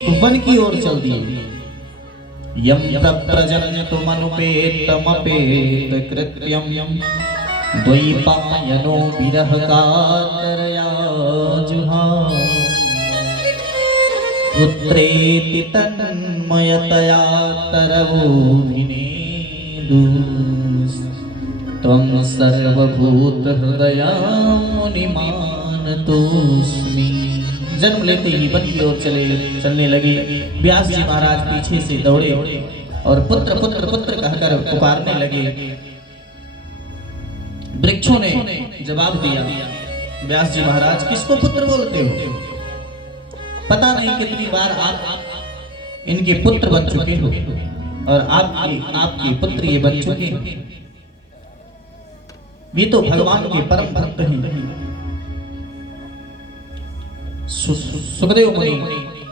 One की ओर चल दिए। यम प्रजन्तुमनुपेतमपेत कृत्यम द्वैपायनो विरह कातरया जुहाव पुत्रेति तन्मयतया तरवोभिनेदु त्वं सर्वभूत हृदया मुनिमानतोऽस्मि। जन्म लेते ही वन की ओर चलने लगे। व्यास जी महाराज पीछे से दौड़े और पुत्र पुत्र पुत्र कहकर पुकारने लगे। वृक्षों ने जवाब दिया, व्यास जी महाराज किसको पुत्र बोलते हो? पता नहीं कितनी बार आप इनके पुत्र बन चुके हो और आपके पुत्र ये बन चुके हैं। ये तो भगवान के परम भक्त हैं। सुखदेव मुनि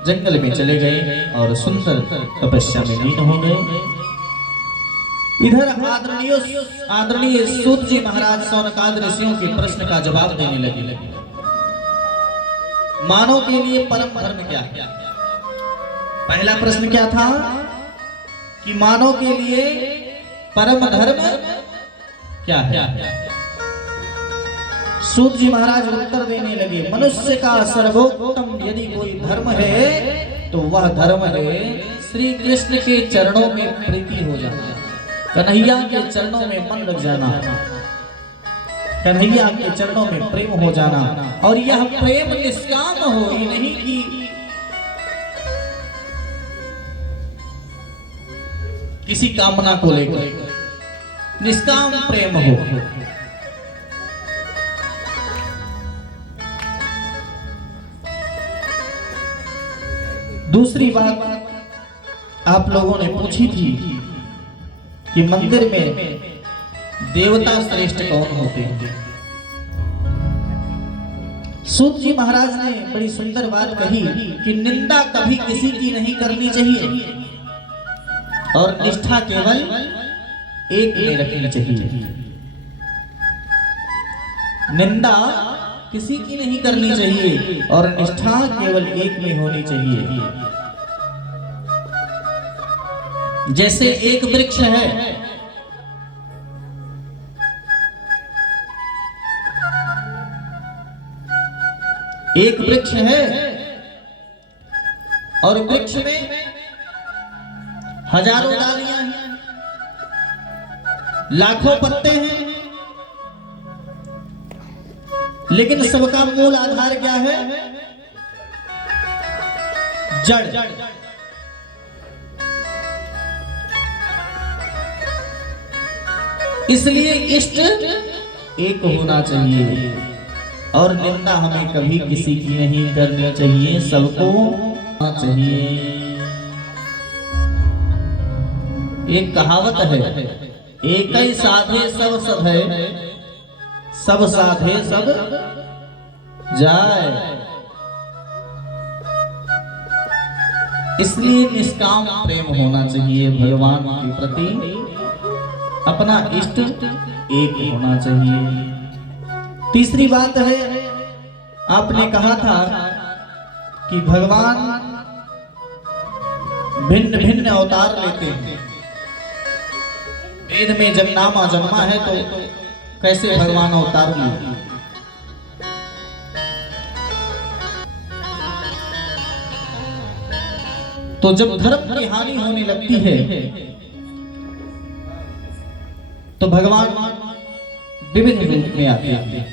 जंगल में चले गए और सुंदर तपस्या में लीन हो गए। इधर आदरणीय सूत जी महाराज शौनकाद ऋषियों के प्रश्न का जवाब देने लगे। मानव के लिए परम धर्म क्या है? पहला प्रश्न क्या था कि मानव के लिए परम धर्म क्या है? सूत जी महाराज उत्तर देने लगे, मनुष्य का सर्वोत्तम यदि कोई धर्म है तो वह धर्म है श्री कृष्ण के चरणों में प्रीति हो जाना, कन्हैया के चरणों में मन लग जाना, कन्हैया के चरणों में प्रेम हो जाना। और यह प्रेम निष्काम हो, ये नहीं कि किसी कामना को लेकर, निष्काम प्रेम हो। दूसरी बात आप लोगों ने पूछी थी कि मंदिर में देवता श्रेष्ठ कौन होते हैं। सूत जी महाराज ने बड़ी सुंदर बात कही कि निंदा कभी किसी की नहीं करनी चाहिए और निष्ठा केवल एक में रखनी चाहिए। निंदा किसी की नहीं करनी चाहिए और निष्ठा केवल एक में होनी चाहिए। जैसे एक वृक्ष है, एक वृक्ष है और वृक्ष में हजारों डालियां हैं, लाखों पत्ते हैं, लेकिन सबका मूल आधार क्या है? जड़। इसलिए इष्ट एक होना चाहिए और निंदा हमें कभी किसी की नहीं करनी चाहिए, सबको चाहिए। एक कहावत है, एक ही साधे सब सब है, सब साधे सब जाए। इसलिए निष्काम प्रेम होना चाहिए भगवान के प्रति, अपना इष्ट एक होना चाहिए। तीसरी बात है, आपने कहा था कि भगवान भिन्न भिन्न अवतार लेते हैं। वेद में जब नामा जन्मा है तो कैसे भगवान अवतार लिए? तो जब धर्म की हानि होने लगती है तो भगवान विभिन्न रूप में आते हैं।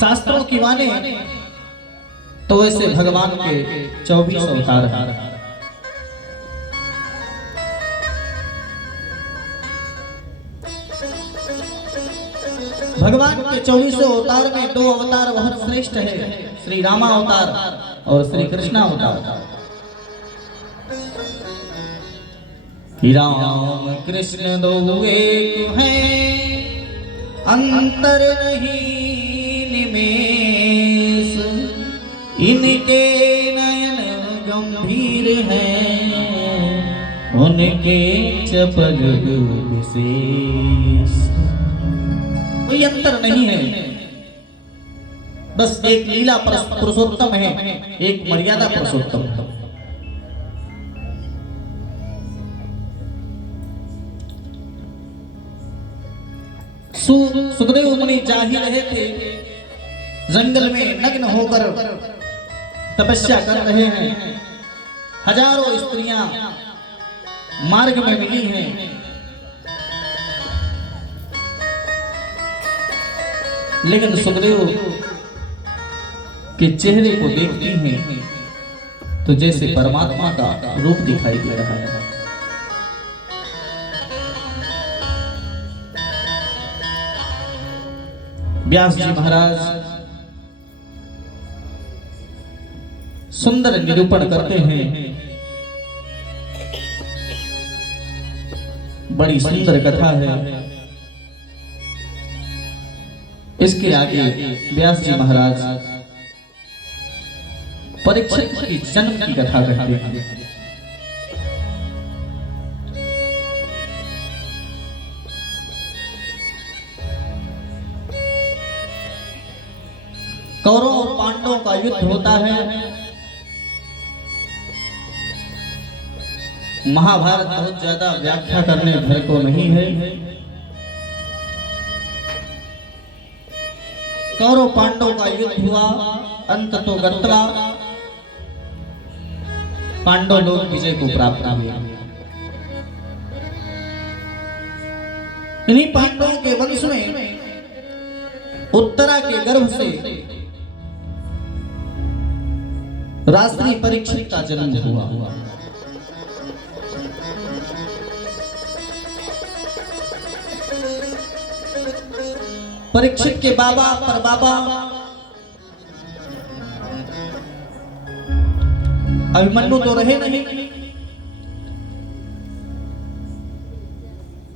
शास्त्रों की माने तो वैसे भगवान के 24 अवतार हैं। भगवान के 24 अवतार में 2 अवतार बहुत श्रेष्ठ है, श्री रामा अवतार और श्री कृष्णा अवतार। राम कृष्ण दो एक हैं, अंतर नहीं निमेष, इनके नयन गंभीर हैं, उनके चपल विशेष। कोई अंतर नहीं है। बस एक लीला पुरुषोत्तम है, एक मर्यादा पुरुषोत्तम है। सुखदेव मुनि जा ही रहे थे, जंगल में नग्न होकर तपस्या कर रहे हैं। हजारों स्त्रियां मार्ग में मिली हैं। लेकिन सुखदेव के चेहरे को देखती हैं तो जैसे परमात्मा का रूप दिखाई दे रहा है। व्यास जी महाराज सुंदर निरूपण करते हैं। बड़ी सुंदर कथा है। इसके आगे व्यास जी महाराज परीक्षित की जन्म की कथा कहते हैं। कौरव और पांडवों का युद्ध होता है। महाभारत बहुत ज्यादा व्याख्या करने भर को नहीं है। कौरव पांडवों का युद्ध हुआ, अंत तो गत्वा पांडव लोग विजय को प्राप्त हुए। इन्हीं पांडवों के वंश में उत्तरा के गर्भ से राष्ट्रीय परीक्षित का जन्म हुआ। परीक्षित के बाबा परबाबा अभिमन्यु तो रहे नहीं।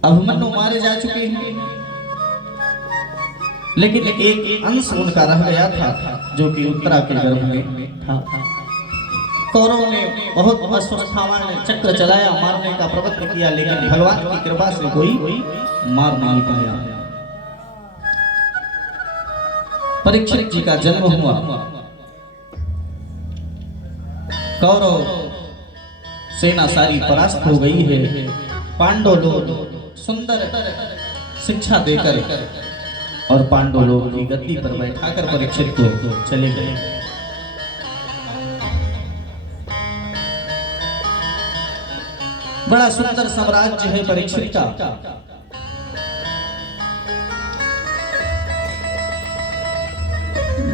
अभिमन्यु मारे जा चुके हैं, लेकिन एक अंश उनका रह गया था जो कि उत्तरा के गर्भ में था। कौरवों ने बहुत अस्वस्थावान चक्र चलाया, मारने का प्रयत्न किया, लेकिन भगवान की कृपा से कोई मार नहीं पाया। परीक्षित जी का जन्म हुआ। कौरव सेना सारी परास्त हो गई है। पांडव लोग सुंदर शिक्षा देकर और पांडव लोग की गद्दी पर बैठाकर परीक्षित को चले गए। बड़ा सुंदर साम्राज्य है परीक्षित का।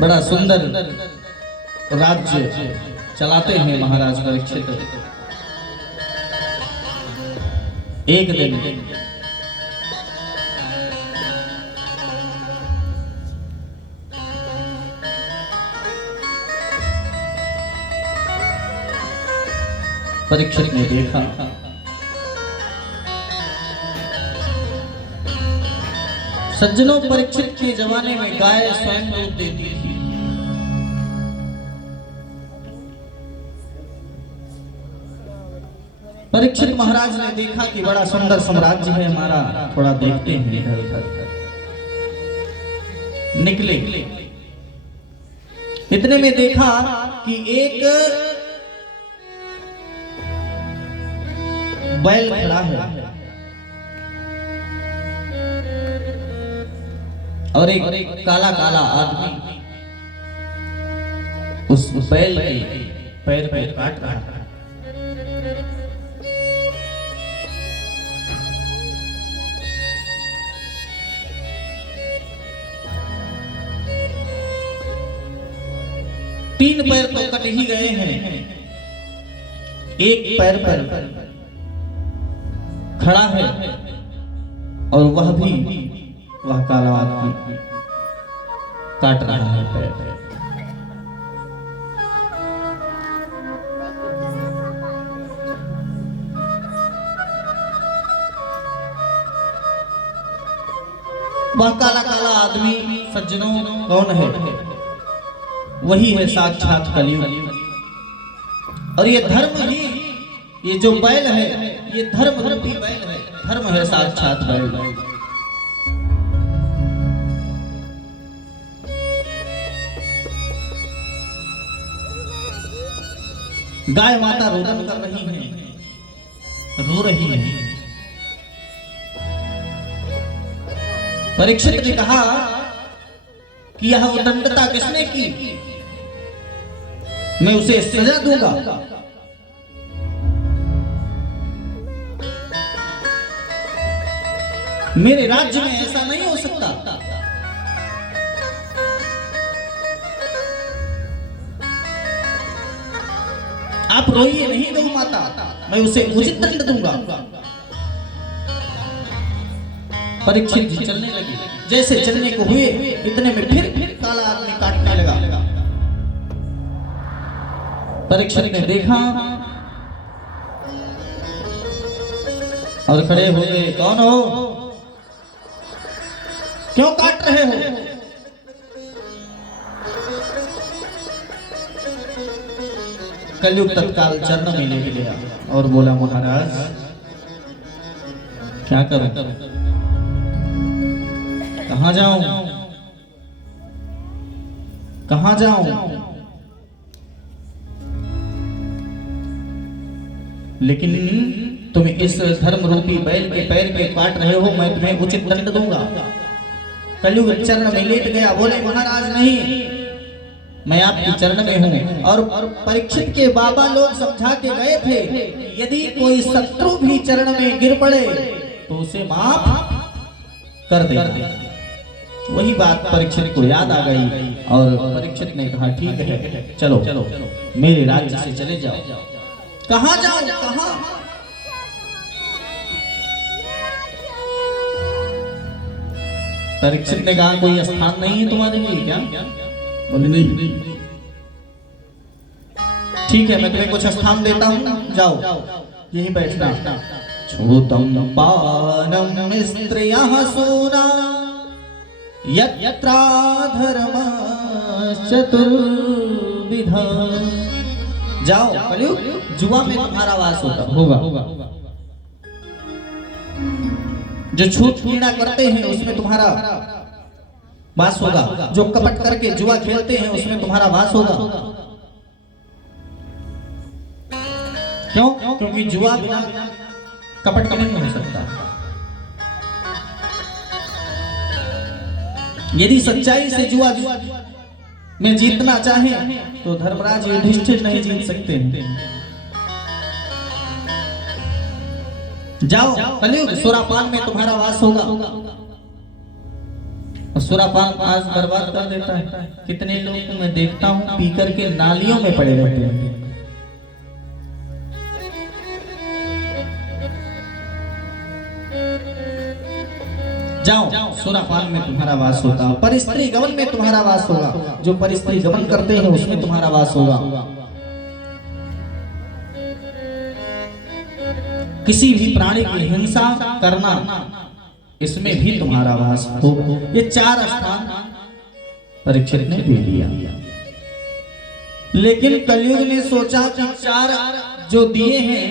बड़ा सुंदर राज्य चलाते हैं महाराज परीक्षित। एक दिन परीक्षित ने देखा सज्जनों, परीक्षित के जमाने में गाय स्वयं दूध देती थी। परीक्षित महाराज ने देखा कि बड़ा सुंदर साम्राज्य है हमारा, थोड़ा देखते हैं इधर उधर। निकले, इतने में देखा कि एक बैल खड़ा है और एक काला काला आदमी उस बैल के पैर पे काट रहा है। तीन पैर तो कट ही गए हैं, एक पैर पर खड़ा है और वह काला आदमी काट रहा है पैर। वह काला काला आदमी सज्जनों कौन है? वही है साक्षात कलियुग। और ये धर्म ही, ये जो बैल है ये धर्म रूपी बैल है, धर्म है साक्षात बैल। गाय माता रोदन कर रही है, रो रही है। परीक्षित ने कहा कि यह उदंडता किसने की, मैं उसे सजा दूंगा। मेरे राज्य में ऐसा नहीं हो सकता। आप रोइए नहीं गौ माता, मैं उसे उचित दंड दूंगा। परीक्षित जी चलने लगे, जैसे चलने को हुए इतने में फिर काला आदमी काटने लगा। परीक्षित ने देखा और खड़े हो गए, कौन हो, क्यों काट रहे हो? कलयुग तत्काल चरण में लेट गया और बोला, महाराज क्या करूं, कहां जाऊं, कहां जाऊं? लेकिन तुम इस धर्म रूपी बैल के पैर पे काट रहे हो, मैं तुम्हें उचित दंड दूंगा। कलयुग चरण में लेट गया, बोले, महाराज नहीं, मैं आपके चरण में हूं। और परीक्षित के बाबा लोग समझा के गए थे, यदि कोई शत्रु भी चरण में गिर पड़े तो उसे माफ कर दे। वही बात परीक्षित को याद आ गई और परीक्षित ने कहा, ठीक है, चलो मेरे राज्य से चले जाओ। कहां जाओ, कहां? परीक्षित ने कहा, कोई स्थान नहीं है तुम्हारे लिए क्या? बोले, नहीं। ठीक है, मैं तुम्हें कुछ स्थान देता हूँ, जाओ यहीं बैठना। छूतम पानम स्त्रियः सूना यत्रा धर्म चतुर्विधा। जाओ, कलयुग जुआ में तुम्हारा वास होगा। जो छूत क्रीड़ा करते हैं उसमें तुम्हारा वास होगा, जो कपट करके जुआ खेलते हैं उसमें तुम्हारा वास होगा। क्यों? क्योंकि जुआ बिना कपट का नहीं हो सकता। यदि सच्चाई से जुआ में जीतना चाहे तो धर्मराज युधिष्ठिर नहीं जीत सकते हैं। जाओ, कलयुग सुरापान में तुम्हारा वास होगा। सुरापान आज बर्बाद कर देता है। कितने लोग मैं देखता हूं पी करके नालियों में पड़े रहते हैं। जाओ, सुरापान में तुम्हारा वास होगा। परिस्त्री गमन में तुम्हारा वास होगा। जो परिस्त्री गमन करते हैं उसमें तुम्हारा वास होगा। किसी भी प्राणी की हिंसा करना, इसमें भी तुम्हारा वास हो। ये 4 स्थान परीक्षित ने दे दिया। लेकिन कलयुग ने सोचा कि 4 जो दिए हैं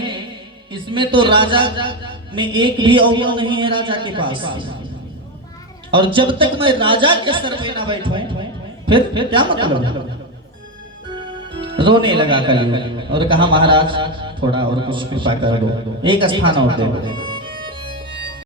इसमें तो राजा में एक भी अवगुण नहीं है राजा के पास। और जब तक मैं राजा के सर पे ना बैठूं फिर क्या मतलब? रोने लगा कलयुग और कहा, महाराज थोड़ा और कुछ कृपा कर दो, एक स्थान और दे दो।